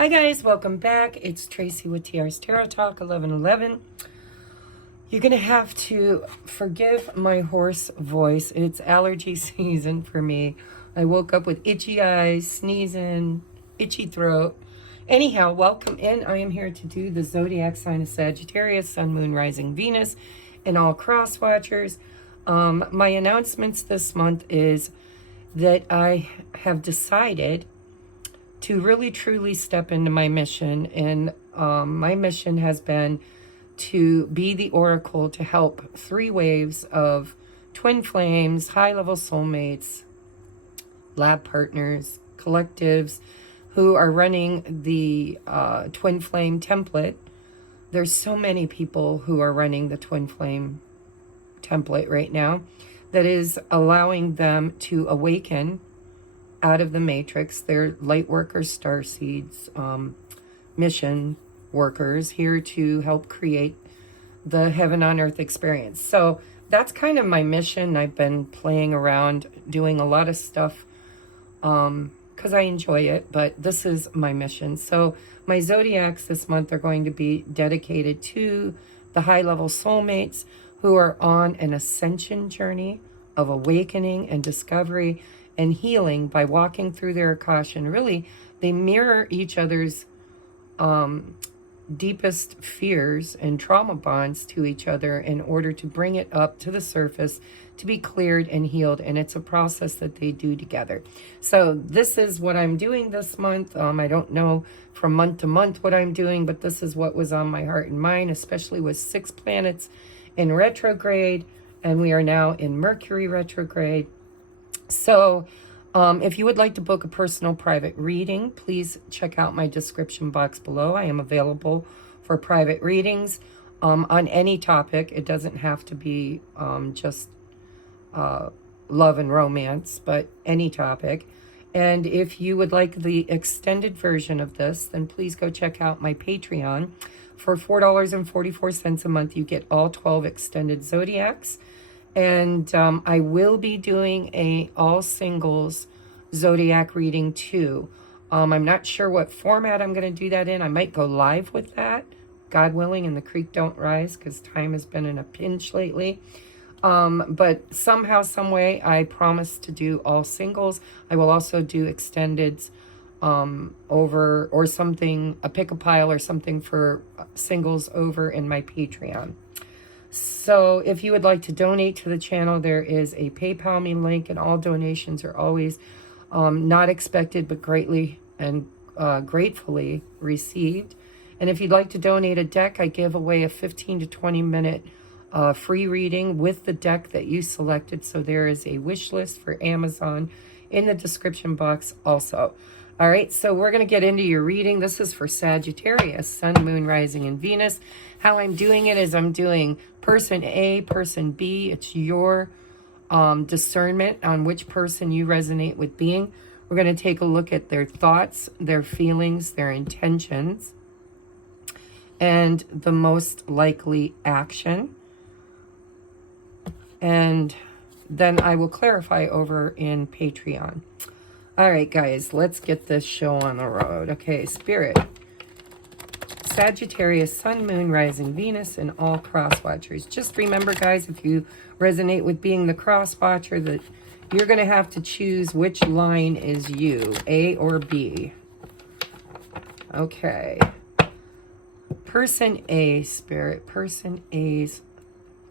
Hi guys, welcome back. It's Tracy with TR's Tarot Talk 1111. You're going to have to forgive my hoarse voice. It's allergy season for me. I woke up with itchy eyes, sneezing, itchy throat. Anyhow, welcome in. I am here to do the zodiac sign of Sagittarius, Sun, Moon, Rising, Venus, and all cross watchers. My announcements this month is that I have decided to really truly step into my mission, and my mission has been to be the oracle to help 3 waves of twin flames, high-level soulmates, lab partners, collectives who are running the twin flame template. There's so many people who are running the twin flame template right now that is allowing them to awaken out of the matrix. They're light workers, star seeds, mission workers here to help create the heaven on earth experience. So that's kind of my mission. I've been playing around doing a lot of stuff because I enjoy it, but this is my mission. So my zodiacs this month are going to be dedicated to the high-level soulmates who are on an ascension journey of awakening and discovery and healing by walking through their Akasha. Really, they mirror each other's deepest fears and trauma bonds to each other in order to bring it up to the surface to be cleared and healed. And it's a process that they do together. So this is what I'm doing this month. I don't know from month to month what I'm doing, but this is what was on my heart and mind, especially with 6 planets in retrograde, and we are now in Mercury retrograde. So if you would like to book a personal private reading, please check out my description box below. I am available for private readings on any topic. It doesn't have to be just love and romance, but any topic. And if you would like the extended version of this, then please go check out my Patreon. For $4.44 a month, you get all 12 extended zodiacs. And I will be doing a all singles zodiac reading too. I'm not sure what format I'm going to do that in. I might go live with that, God willing, and the creek don't rise, because time has been in a pinch lately. But somehow, some way, I promise to do all singles. I will also do extendeds over, or something, a pick-a-pile or something for singles over in my Patreon. So if you would like to donate to the channel, there is a PayPal me link, and all donations are always not expected, but greatly and gratefully received. And if you'd like to donate a deck, I give away a 15 to 20 minute free reading with the deck that you selected. So there is a wish list for Amazon in the description box also. All right, so we're going to get into your reading. This is for Sagittarius, Sun, Moon, Rising, and Venus. How I'm doing it is I'm doing person A, person B. It's your discernment on which person you resonate with being. We're going to take a look at their thoughts, their feelings, their intentions, and the most likely action. And then I will clarify over in Patreon. All right, guys, let's get this show on the road. Okay, Spirit. Sagittarius, Sun, Moon, Rising, Venus, and all cross-watchers. Just remember, guys, if you resonate with being the cross-watcher, that you're going to have to choose which line is you, A or B. Okay. Person A, Spirit. Person A's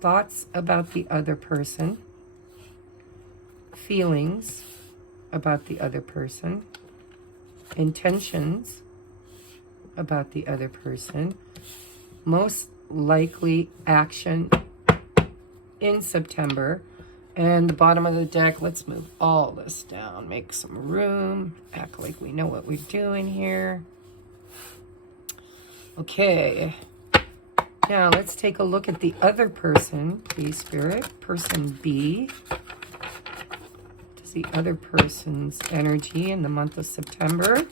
thoughts about the other person. Feelings about the other person, intentions about the other person, most likely action in September. And the bottom of the deck, let's move all this down, make some room, act like we know what we're doing here. Okay, now let's take a look at the other person, please, Spirit. Person B. The other person's energy in the month of September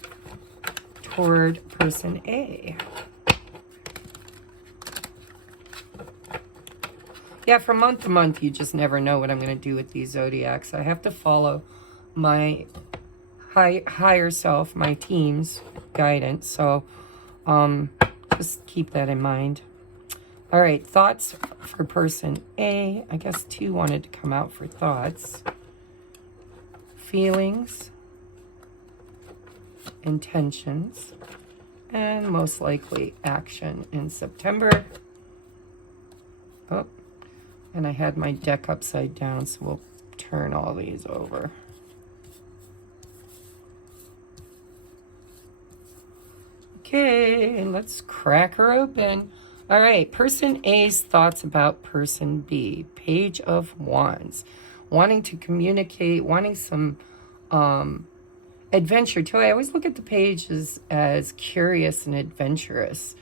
toward person A. Yeah, from month to month, you just never know what I'm going to do with these zodiacs. I have to follow my higher self, my team's guidance. So just keep that in mind. All right, thoughts for person A. I guess 2 wanted to come out for thoughts. Feelings, intentions, and most likely action in September. Oh, and I had my deck upside down, so we'll turn all these over. Okay, let's crack her open. All right, person A's thoughts about person B. Page of Wands. Wanting to communicate, wanting some adventure too. I always look at the pages as curious and adventurous.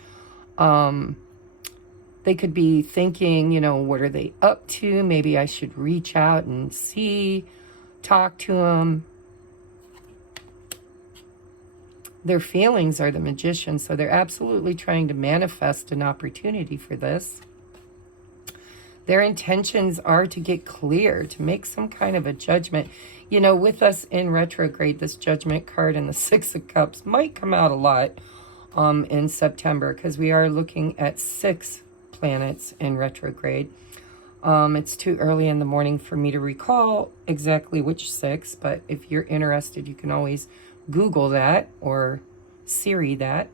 They could be thinking, you know, what are they up to? Maybe I should reach out and see, talk to them. Their feelings are the Magician, so they're absolutely trying to manifest an opportunity for this. Their intentions are to get clear, to make some kind of a judgment. You know, with us in retrograde, this Judgment card and the Six of Cups might come out a lot in September, because we are looking at 6 planets in retrograde. It's too early in the morning for me to recall exactly which 6, but if you're interested, you can always Google that or Siri that.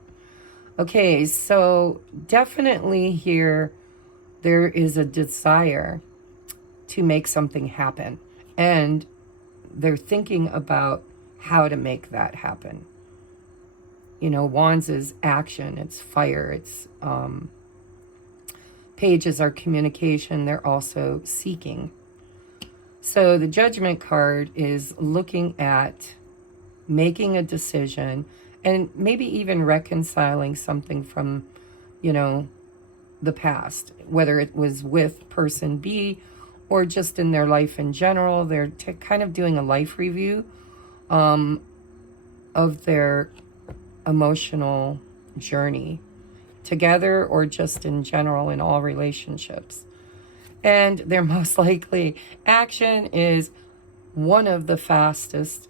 Okay, so definitely here there is a desire to make something happen, and they're thinking about how to make that happen. You know, Wands is action, it's fire, it's pages are communication, they're also seeking. So the Judgment card is looking at making a decision and maybe even reconciling something from, you know, the past, whether it was with person B or just in their life in general. They're kind of doing a life review of their emotional journey together, or just in general in all relationships. And their most likely action is one of the fastest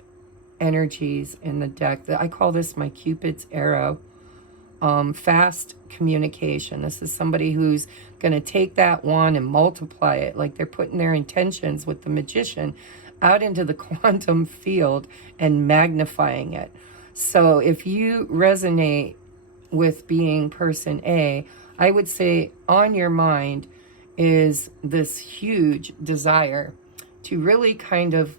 energies in the deck. I call this my Cupid's arrow. Fast communication. This is somebody who's going to take that wand and multiply it, like they're putting their intentions with the Magician out into the quantum field and magnifying it. So if you resonate with being person A, I would say on your mind is this huge desire to really kind of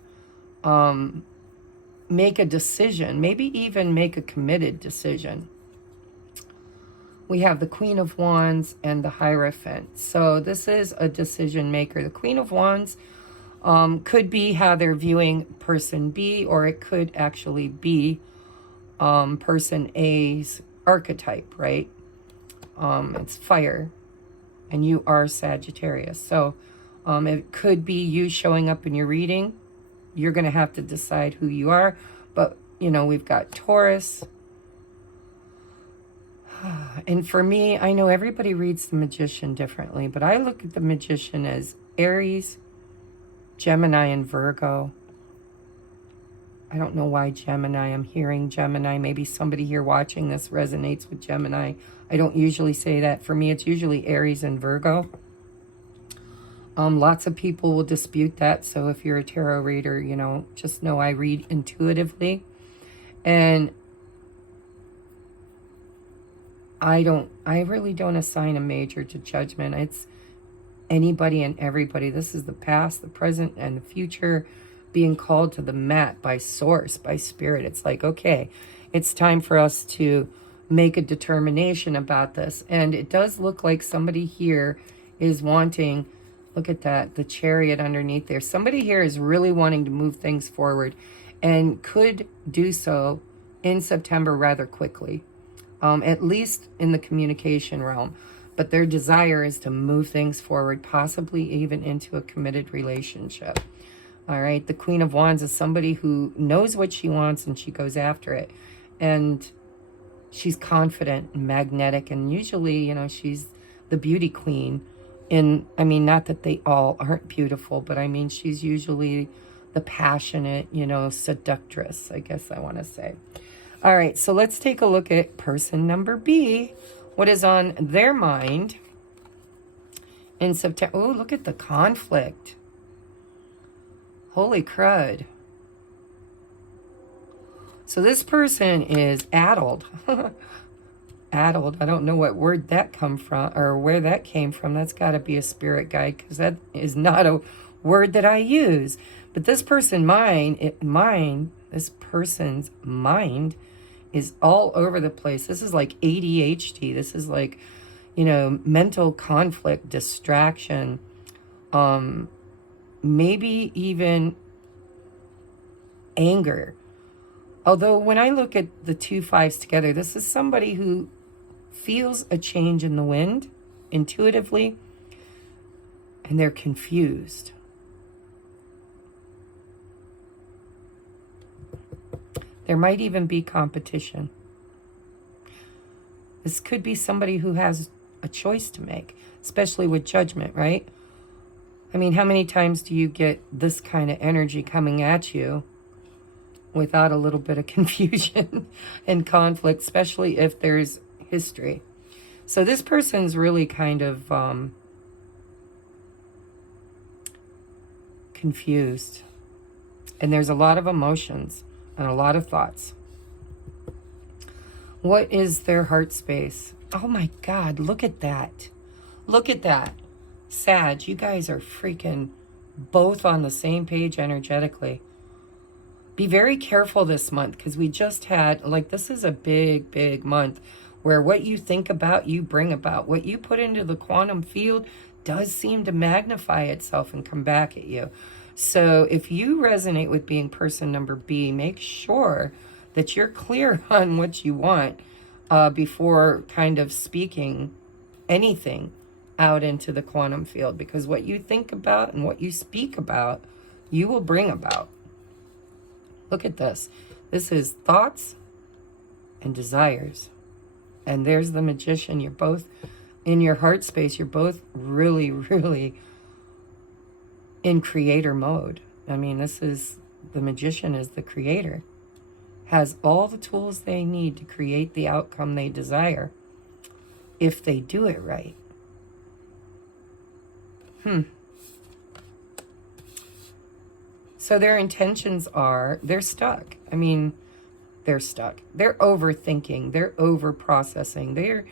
make a decision, maybe even make a committed decision. We have the Queen of Wands and the Hierophant. So this is a decision maker. The Queen of Wands could be how they're viewing person B, or it could actually be person A's archetype, right? It's fire, and you are Sagittarius. So it could be you showing up in your reading. You're going to have to decide who you are. But, you know, we've got Taurus. And for me, I know everybody reads the Magician differently, but I look at the Magician as Aries, Gemini, and Virgo. I don't know why Gemini. I'm hearing Gemini. Maybe somebody here watching this resonates with Gemini. I don't usually say that. For me, it's usually Aries and Virgo. Lots of people will dispute that. So if you're a tarot reader, you know, just know I read intuitively. And I really don't assign a major to judgment. It's anybody and everybody. This is the past, the present, and the future being called to the mat by source, by spirit. It's like, okay, it's time for us to make a determination about this. And it does look like somebody here is wanting, look at that, the Chariot underneath there. Somebody here is really wanting to move things forward and could do so in September rather quickly. At least in the communication realm. But their desire is to move things forward, possibly even into a committed relationship. All right, the Queen of Wands is somebody who knows what she wants and she goes after it. And she's confident and magnetic. And usually, you know, she's the beauty queen. I mean, not that they all aren't beautiful, but I mean, she's usually the passionate, you know, seductress, I guess I want to say. All right, so let's take a look at person number B. What is on their mind in September? Oh, look at the conflict. Holy crud. So this person is addled. Addled. I don't know what word that come from or where that came from. That's got to be a spirit guide, because that is not a word that I use. But this person's mind is all over the place. This is like ADHD. This is like, you know, mental conflict, distraction, maybe even anger. Although when I look at the 2 5s together, this is somebody who feels a change in the wind intuitively, and they're confused. There might even be competition. This could be somebody who has a choice to make, especially with judgment, right? I mean, how many times do you get this kind of energy coming at you without a little bit of confusion and conflict, especially if there's history? So this person's really kind of confused. And there's a lot of emotions and a lot of thoughts. What is their heart space? Oh my God, look at that. Look at that. Sag, you guys are freaking both on the same page energetically. Be very careful this month, because we just had, like, this is a big, big month where what you think about, you bring about. What you put into the quantum field does seem to magnify itself and come back at you. So if you resonate with being person number B, make sure that you're clear on what you want before kind of speaking anything out into the quantum field, because what you think about and what you speak about, you will bring about. Look at this. This is thoughts and desires. And there's the Magician. You're both in your heart space. You're both really, really in creator mode. I mean, this is, the Magician is the creator. Has all the tools they need to create the outcome they desire, if they do it right. So their intentions are, they're stuck. I mean, they're stuck. They're overthinking. They're over-processing. They're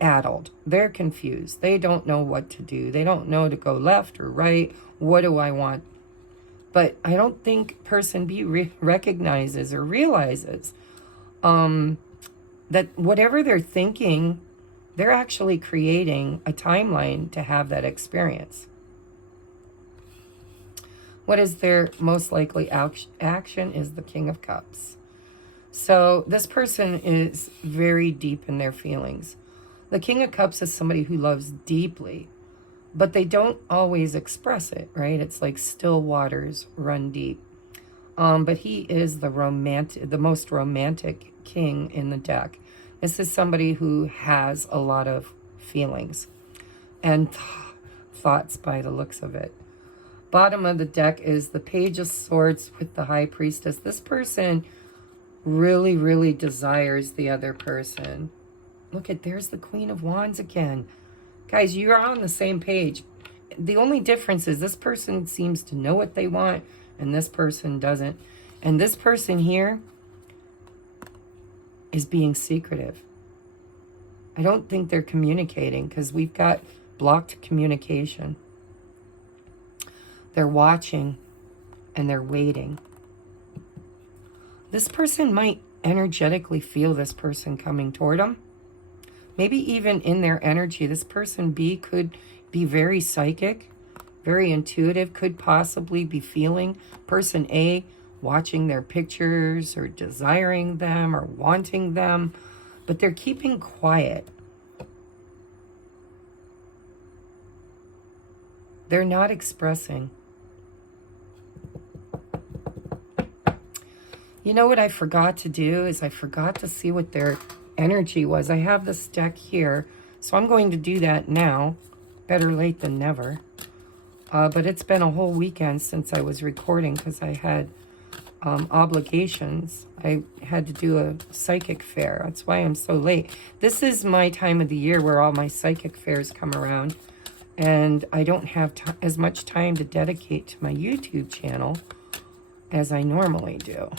addled. They're confused. They don't know what to do. They don't know to go left or right. What do I want? But I don't think person B recognizes or realizes that whatever they're thinking, they're actually creating a timeline to have that experience. What is their most likely action is the King of Cups. So this person is very deep in their feelings. The King of Cups is somebody who loves deeply, but they don't always express it, right? It's like still waters run deep. But he is the most romantic king in the deck. This is somebody who has a lot of feelings and thoughts by the looks of it. Bottom of the deck is the Page of Swords with the High Priestess. This person really, really desires the other person. Look at, there's the Queen of Wands again. Guys, you're on the same page. The only difference is this person seems to know what they want and this person doesn't. And this person here is being secretive. I don't think they're communicating, because we've got blocked communication. They're watching and they're waiting. This person might energetically feel this person coming toward them. Maybe even in their energy, this person B could be very psychic, very intuitive, could possibly be feeling person A, watching their pictures or desiring them or wanting them, but they're keeping quiet. They're not expressing. You know what I forgot to do is I forgot to see what their energy was. I have this deck here, so I'm going to do that now. Better late than never. But it's been a whole weekend since I was recording because I had obligations. I had to do a psychic fair. That's why I'm so late. This is my time of the year where all my psychic fairs come around. And I don't have as much time to dedicate to my YouTube channel as I normally do.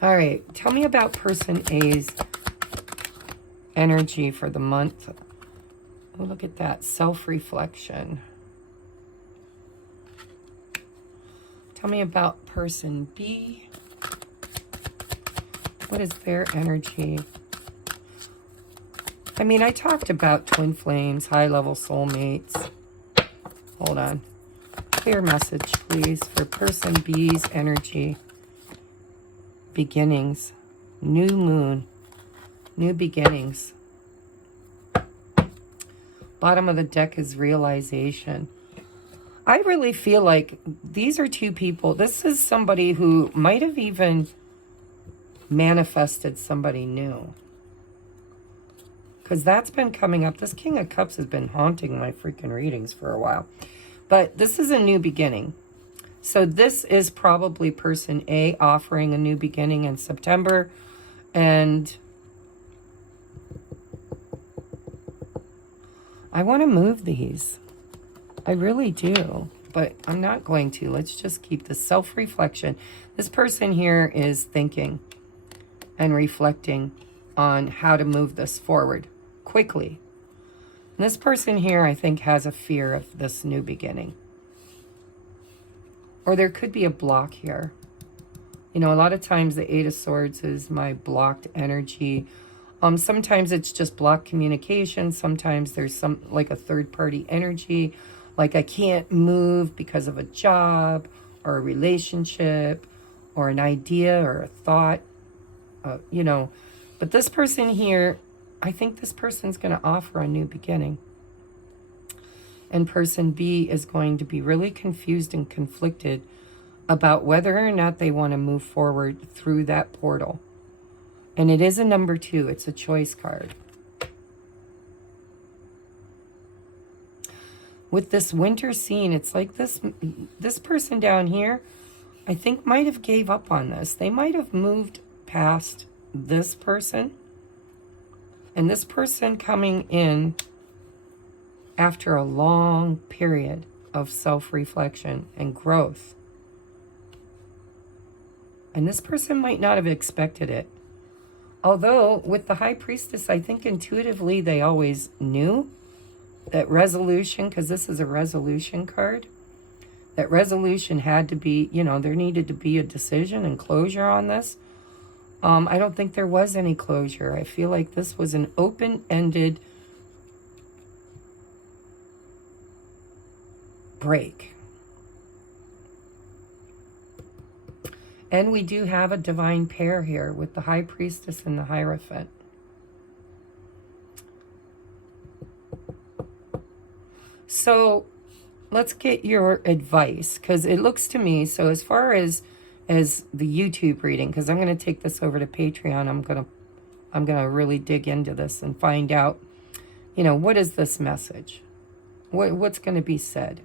All right, tell me about person A's energy for the month. Oh, look at that, self-reflection. Tell me about person B. What is their energy? I mean, I talked about twin flames, high-level soulmates. Hold on. Clear message, please, for person B's energy. Beginnings. New moon. New beginnings. Bottom of the deck is realization. I really feel like these are two people. This is somebody who might have even manifested somebody new. Because that's been coming up. This King of Cups has been haunting my freaking readings for a while. But this is a new beginning. So this is probably person A offering a new beginning in September. And I want to move these. I really do. But I'm not going to. Let's just keep the self-reflection. This person here is thinking and reflecting on how to move this forward quickly. And this person here, I think, has a fear of this new beginning. Or there could be a block here. You know, a lot of times the Eight of Swords is my blocked energy. Sometimes it's just blocked communication. Sometimes there's some, like a third-party energy. Like I can't move because of a job or a relationship or an idea or a thought. You know, but this person here, I think this person's going to offer a new beginning. And person B is going to be really confused and conflicted about whether or not they want to move forward through that portal. And it is a number 2. It's a choice card. With this winter scene, it's like this person down here, I think might have gave up on this. They might have moved past this person. And this person coming in after a long period of self-reflection and growth. And this person might not have expected it. Although, with the High Priestess, I think intuitively they always knew that resolution, because this is a resolution card, that resolution had to be, you know, there needed to be a decision and closure on this. I don't think there was any closure. I feel like this was an open-ended break. And we do have a divine pair here with the High Priestess and the Hierophant. So let's get your advice, because it looks to me, so as far as the YouTube reading, because I'm going to take this over to Patreon, I'm going to really dig into this and find out, you know, what is this message? What's going to be said?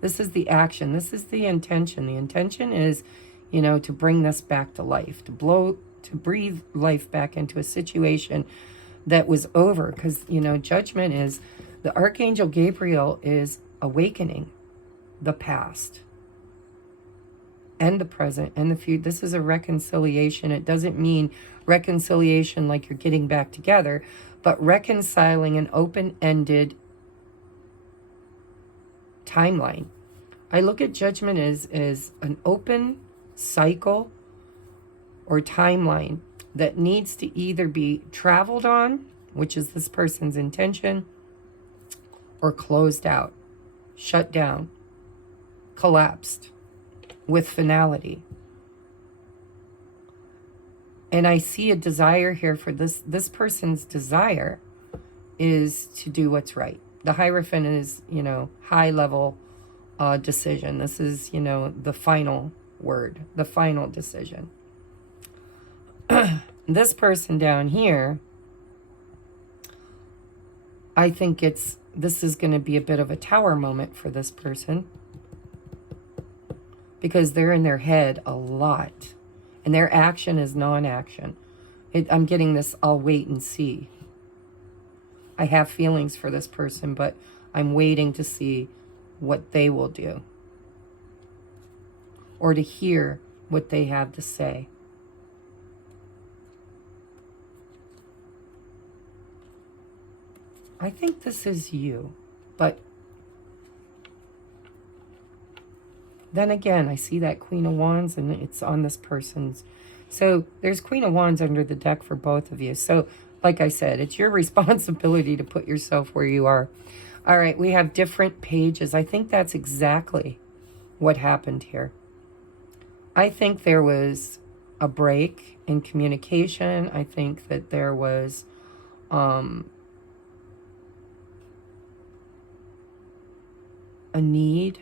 This is the action. This is the intention. The intention is, you know, to bring this back to life, to breathe life back into a situation that was over. Because, you know, judgment is, the Archangel Gabriel is awakening the past and the present and the future. This is a reconciliation. It doesn't mean reconciliation like you're getting back together, but reconciling an open-ended timeline. I look at judgment as an open cycle or timeline that needs to either be traveled on, which is this person's intention, or closed out, shut down, collapsed with finality. And I see a desire here for this person's desire is to do what's right. The Hierophant is, you know, high level decision. This is, you know, the final word, the final decision. This person down here, I think this is going to be a bit of a tower moment for this person, because they're in their head a lot and their action is non-action. I'm getting this, I'll wait and see. I have feelings for this person, but I'm waiting to see what they will do, or to hear what they have to say. I think this is you, but then again, I see that Queen of Wands and it's on this person's. So there's Queen of Wands under the deck for both of you. So like I said, it's your responsibility to put yourself where you are. All right, we have different pages. I think that's exactly what happened here. I think there was a break in communication. I think that there was a need.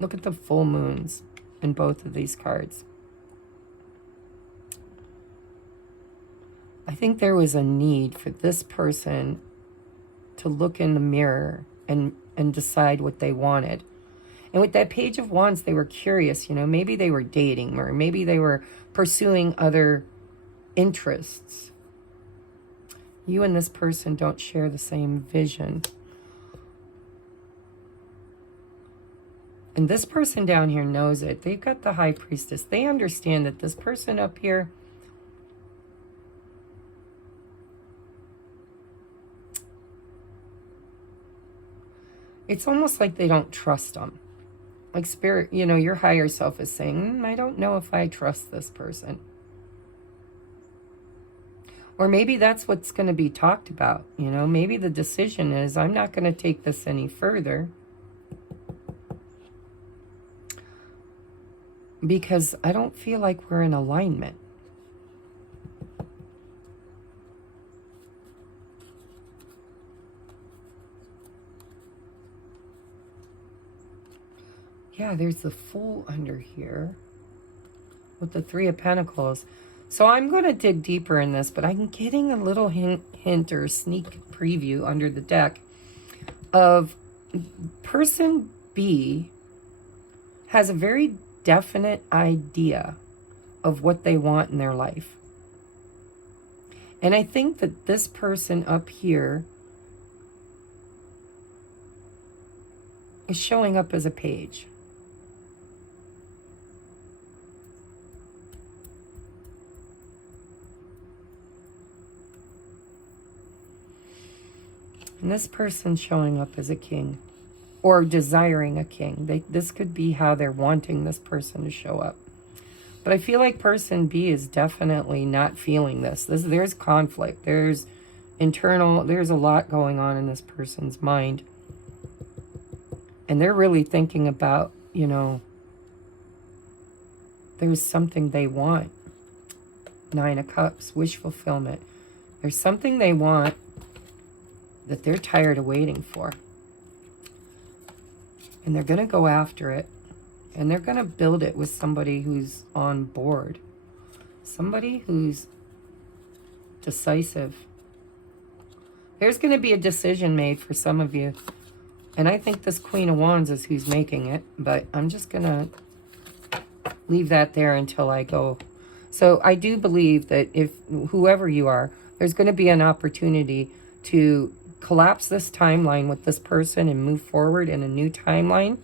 Look at the full moons in both of these cards. I think there was a need for this person to look in the mirror and decide what they wanted. And with that Page of Wands, they were curious, you know, maybe they were dating, or maybe they were pursuing other interests. You and this person don't share the same vision. And this person down here knows it. They've got the High Priestess. They understand that this person up here, it's almost like they don't trust them. Like spirit, you know, your higher self is saying, I don't know if I trust this person. Or maybe that's what's going to be talked about. You know, maybe the decision is, I'm not going to take this any further, because I don't feel like we're in alignment. Yeah, there's the Fool under here with the Three of Pentacles. So I'm going to dig deeper in this, but I'm getting a little hint or sneak preview under the deck of person B has a very definite idea of what they want in their life. And I think that this person up here is showing up as a page. And this person's showing up as a king, or desiring a king. This could be how they're wanting this person to show up. But I feel like person B is definitely not feeling this. There's conflict. There's a lot going on in this person's mind. And they're really thinking about, you know, there's something they want. Nine of Cups, wish fulfillment. There's something they want that they're tired of waiting for. And they're going to go after it. And they're going to build it with somebody who's on board. Somebody who's decisive. There's going to be a decision made for some of you. And I think this Queen of Wands is who's making it. But I'm just going to leave that there until I go. So I do believe that if whoever you are, there's going to be an opportunity to collapse this timeline with this person and move forward in a new timeline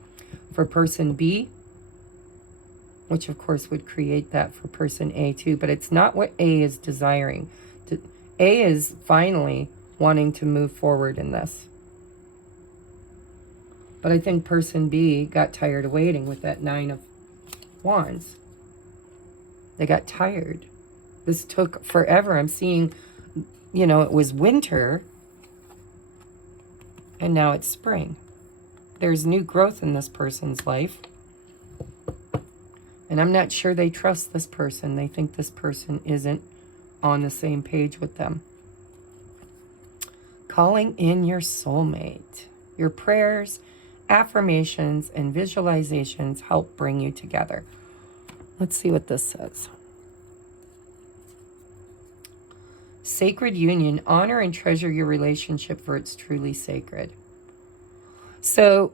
for person B, which of course would create that for person A too, but it's not what A is desiring. A is finally wanting to move forward in this. But I think person B got tired of waiting with that Nine of Wands. They got tired. This took forever. I'm seeing, you know, it was winter, and now it's spring. There's new growth in this person's life. And I'm not sure they trust this person. They think this person isn't on the same page with them. Calling in your soulmate. Your prayers, affirmations, and visualizations help bring you together. Let's see what this says. Sacred union. Honor and treasure your relationship, for it's truly sacred. So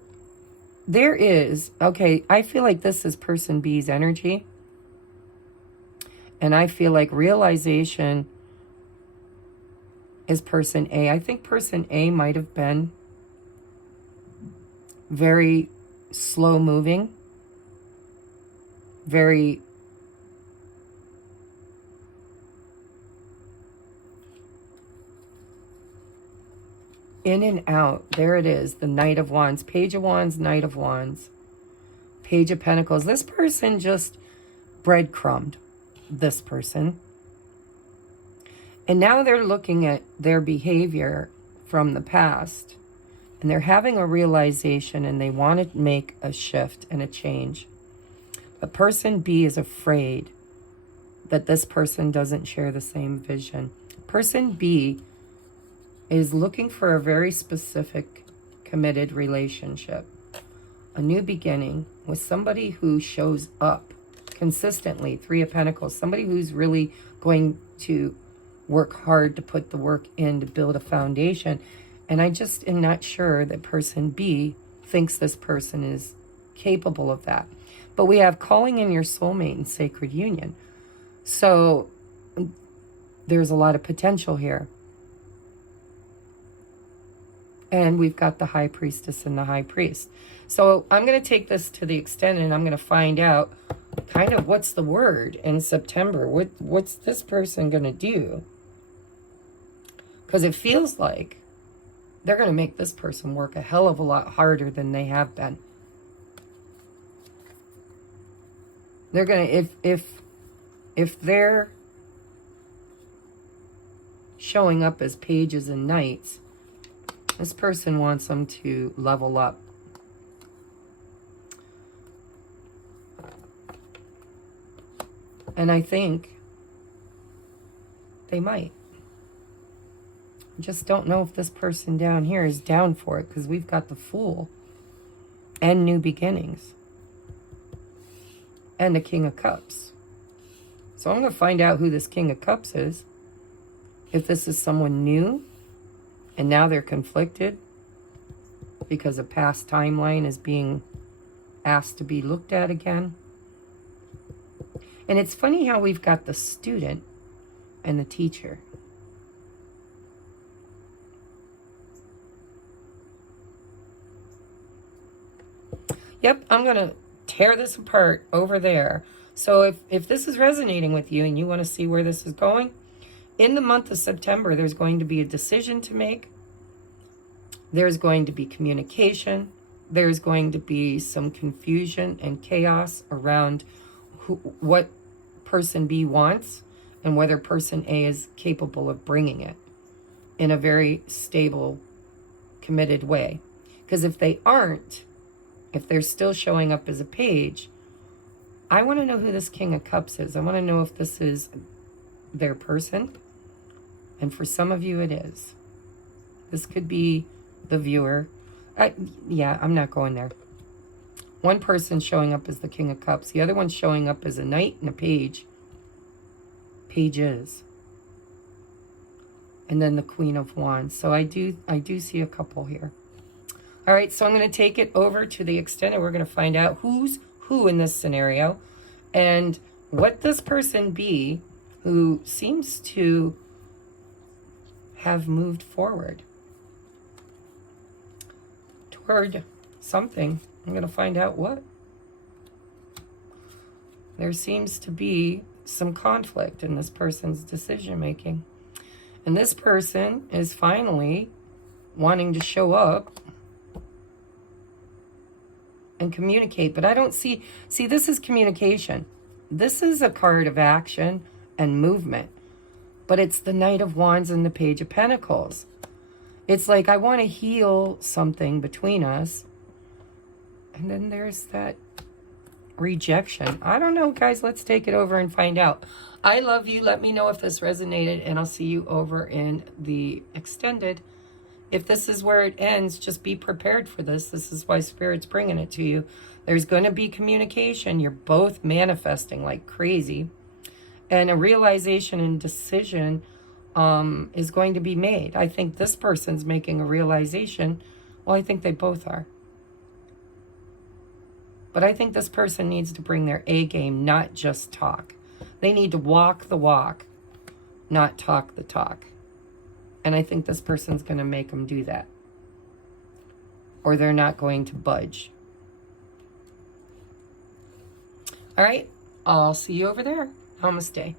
there is, okay, I feel like this is person B's energy. And I feel like realization is person A. I think person A might have been very slow moving, very in and out. There it is, the Knight of Wands, Page of Wands, Knight of Wands, Page of Pentacles. This person just breadcrumbed, this person. And now they're looking at their behavior from the past. And they're having a realization and they want to make a shift and a change. But person B is afraid that this person doesn't share the same vision. Person B is looking for a very specific, committed relationship. A new beginning with somebody who shows up consistently. Three of Pentacles. Somebody who's really going to work hard to put the work in to build a foundation. And I just am not sure that person B thinks this person is capable of that. But we have calling in your soulmate and sacred union. So there's a lot of potential here. And we've got the High Priestess and the High Priest. So I'm going to take this to the extent and I'm going to find out kind of what's the word in September. What's this person going to do? Because it feels like they're going to make this person work a hell of a lot harder than they have been. They're going to, if they're showing up as pages and knights, this person wants them to level up. And I think they might. I just don't know if this person down here is down for it, because we've got the Fool and new beginnings and the King of Cups. So I'm going to find out who this King of Cups is. If this is someone new and now they're conflicted because a past timeline is being asked to be looked at again. And it's funny how we've got the student and the teacher. Yep, I'm going to tear this apart over there. So if this is resonating with you and you want to see where this is going, in the month of September, there's going to be a decision to make. There's going to be communication. There's going to be some confusion and chaos around what person B wants and whether person A is capable of bringing it in a very stable, committed way. Because if they aren't, if they're still showing up as a page, I want to know who this King of Cups is. I want to know if this is their person. And for some of you, it is. This could be the viewer. Yeah, I'm not going there. One person showing up as the King of Cups. The other one showing up as a knight and a page. Pages. And then the Queen of Wands. So I do see a couple here. All right, so I'm going to take it over to the extent, and we're going to find out who's who in this scenario and what this person be who seems to have moved forward toward something. I'm going to find out what. There seems to be some conflict in this person's decision making. And this person is finally wanting to show up and communicate. But I don't see this is communication. This is a card of action and movement. But it's the Knight of Wands and the Page of Pentacles. It's like, I want to heal something between us. And then there's that rejection. I don't know, guys. Let's take it over and find out. I love you. Let me know if this resonated, and I'll see you over in the extended. If this is where it ends, just be prepared for this. This is why Spirit's bringing it to you. There's going to be communication. You're both manifesting like crazy. And a realization and decision is going to be made. I think this person's making a realization. Well, I think they both are. But I think this person needs to bring their A game, not just talk. They need to walk the walk, not talk the talk. And I think this person's going to make them do that. Or they're not going to budge. All right, I'll see you over there. Namaste.